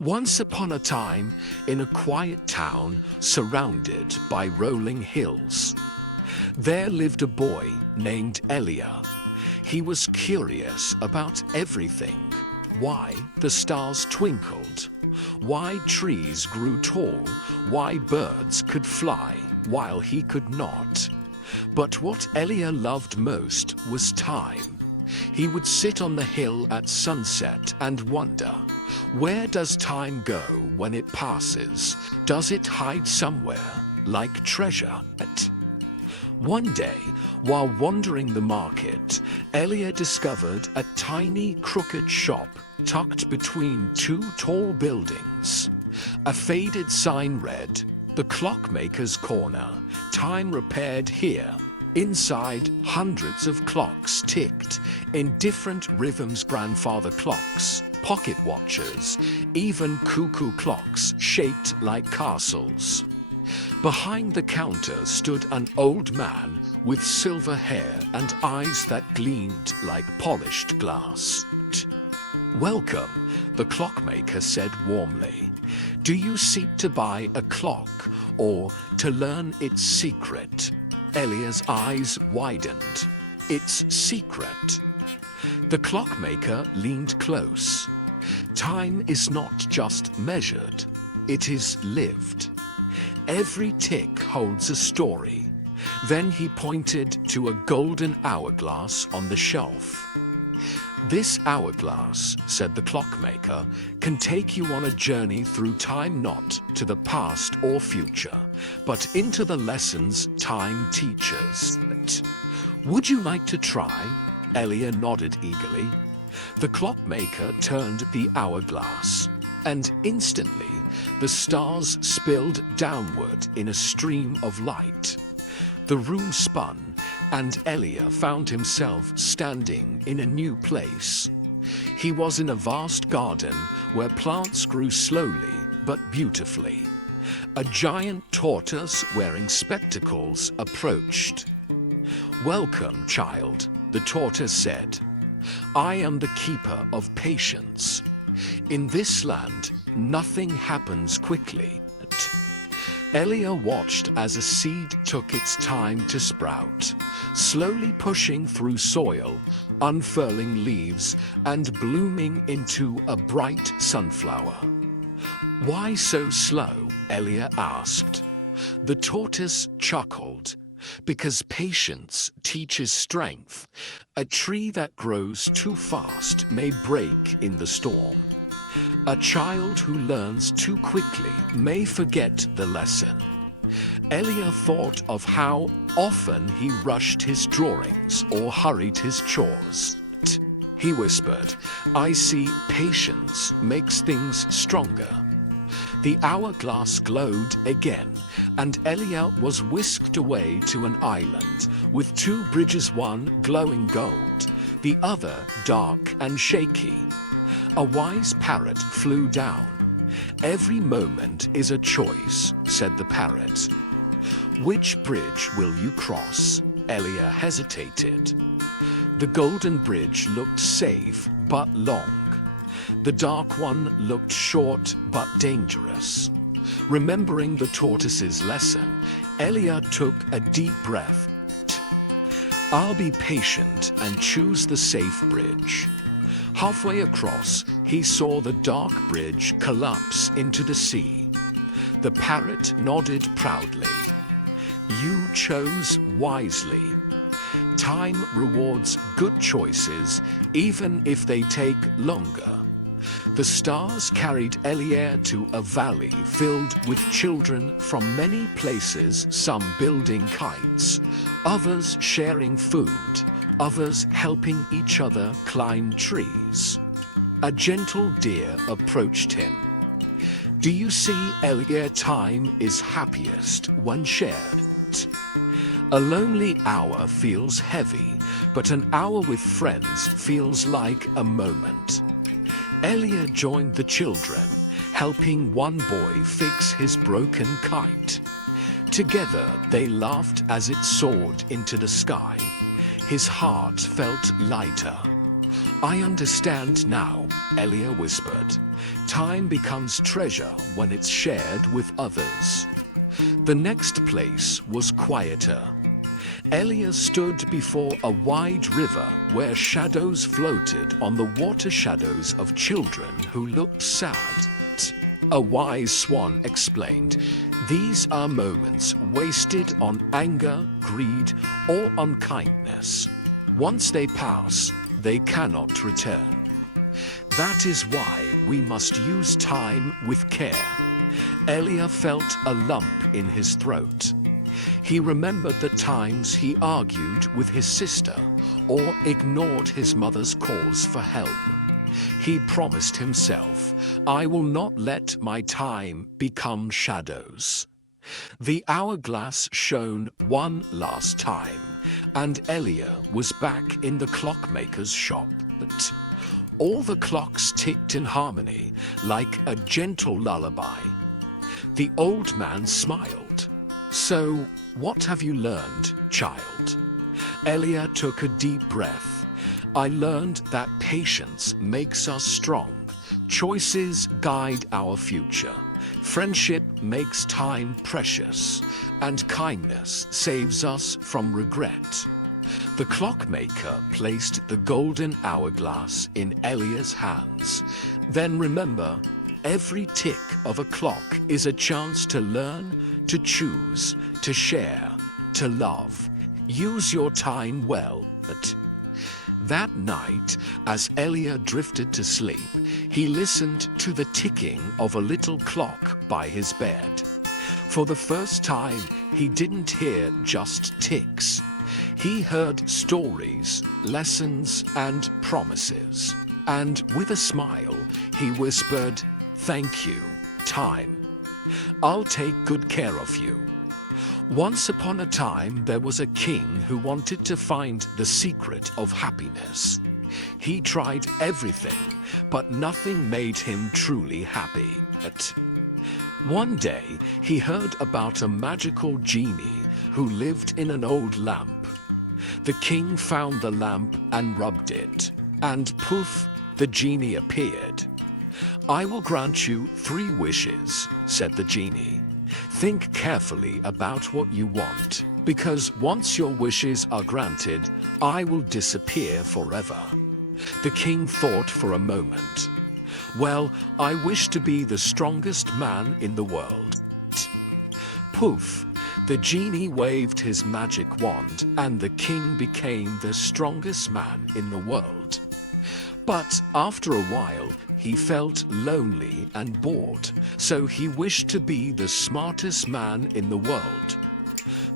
Once upon a time, in a quiet town surrounded by rolling hills, there lived a boy named Elia. He was curious about everything. Why the stars twinkled, why trees grew tall, why birds could fly while he could not. But what Elia loved most was time. He would sit on the hill at sunset and wonder, where does time go when it passes? Does it hide somewhere like treasure? One day, while wandering the market, Elia discovered a tiny crooked shop tucked between two tall buildings. A faded sign read, "The Clockmaker's Corner, time repaired here." Inside, hundreds of clocks ticked in different rhythms: grandfather clocks, pocket watches, even cuckoo clocks shaped like castles. Behind the counter stood an old man with silver hair and eyes that gleamed like polished glass. "Welcome," the clockmaker said warmly. "Do you seek to buy a clock or to learn its secret?" Elia's eyes widened. "Its secret." The clockmaker leaned close. "Time is not just measured, it is lived. Every tick holds a story." Then he pointed to a golden hourglass on the shelf. "This hourglass," said the clockmaker, "can take you on a journey through time, not to the past or future, but into the lessons time teaches." "Would you like to try?" Elia nodded eagerly. The clockmaker turned the hourglass, and instantly the stars spilled downward in a stream of light. The room spun, and Elia found himself standing in a new place. He was in a vast garden where plants grew slowly but beautifully. A giant tortoise wearing spectacles approached. "Welcome, child," the tortoise said. "I am the keeper of patience. In this land, nothing happens quickly." Elia watched as a seed took its time to sprout, slowly pushing through soil, unfurling leaves, and blooming into a bright sunflower. "Why so slow?" Elia asked. The tortoise chuckled. "Because patience teaches strength. A tree that grows too fast may break in the storm. A child who learns too quickly may forget the lesson." Elia thought of how often he rushed his drawings or hurried his chores. He whispered, "I see patience makes things stronger." The hourglass glowed again, and Elia was whisked away to an island with two bridges, one glowing gold, the other dark and shaky. A wise parrot flew down. "Every moment is a choice," said the parrot. "Which bridge will you cross?" Elia hesitated. The golden bridge looked safe but long. The dark one looked short but dangerous. Remembering the tortoise's lesson, Elia took a deep breath. "I'll be patient and choose the safe bridge." Halfway across, he saw the dark bridge collapse into the sea. The parrot nodded proudly. "You chose wisely. Time rewards good choices, even if they take longer." The stars carried Elia to a valley filled with children from many places, some building kites, others sharing food, others helping each other climb trees. A gentle deer approached him. "Do you see, Elia, time is happiest when shared. A lonely hour feels heavy, but an hour with friends feels like a moment." Elia joined the children, helping one boy fix his broken kite. Together they laughed as it soared into the sky. His heart felt lighter. I understand now, Elia whispered. Time becomes treasure when it's shared with others. The next place was quieter. Elia stood before a wide river where shadows floated on the water, shadows of children who looked sad. A wise swan explained, "These are moments wasted on anger, greed, or unkindness. Once they pass, they cannot return. That is why we must use time with care." Elia felt a lump in his throat. He remembered the times he argued with his sister or ignored his mother's calls for help. He promised himself, "I will not let my time become shadows." The hourglass shone one last time, and Elia was back in the clockmaker's shop. But all the clocks ticked in harmony, like a gentle lullaby. The old man smiled. "So, what have you learned, child?" Elia took a deep breath. "I learned that patience makes us strong. Choices guide our future. Friendship makes time precious, and kindness saves us from regret." The clockmaker placed the golden hourglass in Elia's hands. "Then remember, every tick of a clock is a chance to learn, to choose, to share, to love. Use your time well." That night, as Elia drifted to sleep, he listened to the ticking of a little clock by his bed. For the first time, he didn't hear just ticks. He heard stories, lessons, and promises. And with a smile, he whispered, "Thank you, time. I'll take good care of you." Once upon a time, there was a king who wanted to find the secret of happiness. He tried everything, but nothing made him truly happy. But one day, he heard about a magical genie who lived in an old lamp. The king found the lamp and rubbed it, and poof, the genie appeared. "I will grant you 3 wishes," said the genie. "Think carefully about what you want, because once your wishes are granted, I will disappear forever." The king thought for a moment. "Well, I wish to be the strongest man in the world." Poof! The genie waved his magic wand, and the king became the strongest man in the world. But after a while, he felt lonely and bored, so he wished to be the smartest man in the world.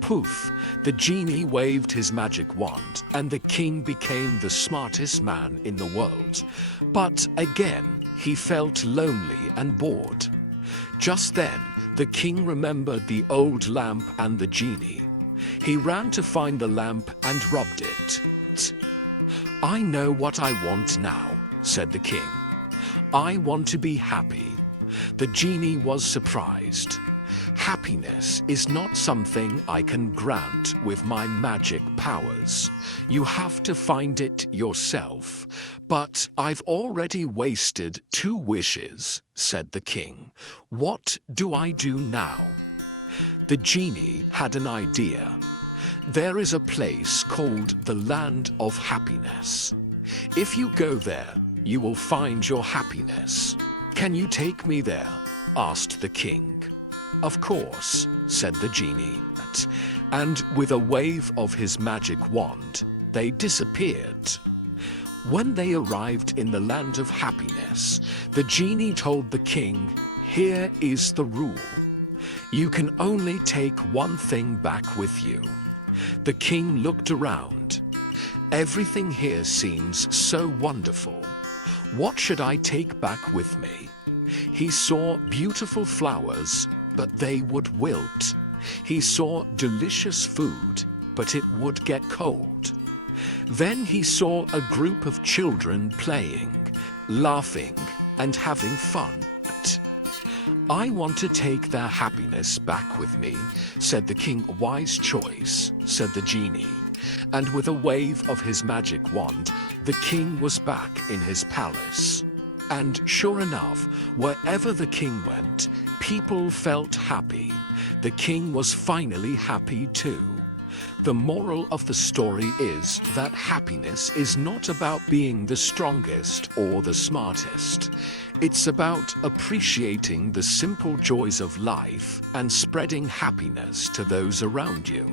Poof! The genie waved his magic wand, and the king became the smartest man in the world. But again, he felt lonely and bored. Just then, the king remembered the old lamp and the genie. He ran to find the lamp and rubbed it. "I know what I want now," said the king. "I want to be happy." The genie was surprised. "Happiness is not something I can grant with my magic powers. You have to find it yourself." "But I've already wasted 2 wishes," said the king. "What do I do now?" The genie had an idea. "There is a place called the Land of Happiness. If you go there, you will find your happiness. Can you take me there?" asked the king. "Of course," said the genie, and with a wave of his magic wand, they disappeared. When they arrived in the Land of Happiness, the genie told the king, "Here is the rule. You can only take one thing back with you." The king looked around. "Everything here seems so wonderful. What should I take back with me?" He saw beautiful flowers, but they would wilt. He saw delicious food, but it would get cold. Then he saw a group of children playing, laughing, and having fun. "I want to take their happiness back with me," said the king. "Wise choice," said the genie. And with a wave of his magic wand, the king was back in his palace. And sure enough, wherever the king went, people felt happy. The king was finally happy too. The moral of the story is that happiness is not about being the strongest or the smartest. It's about appreciating the simple joys of life and spreading happiness to those around you.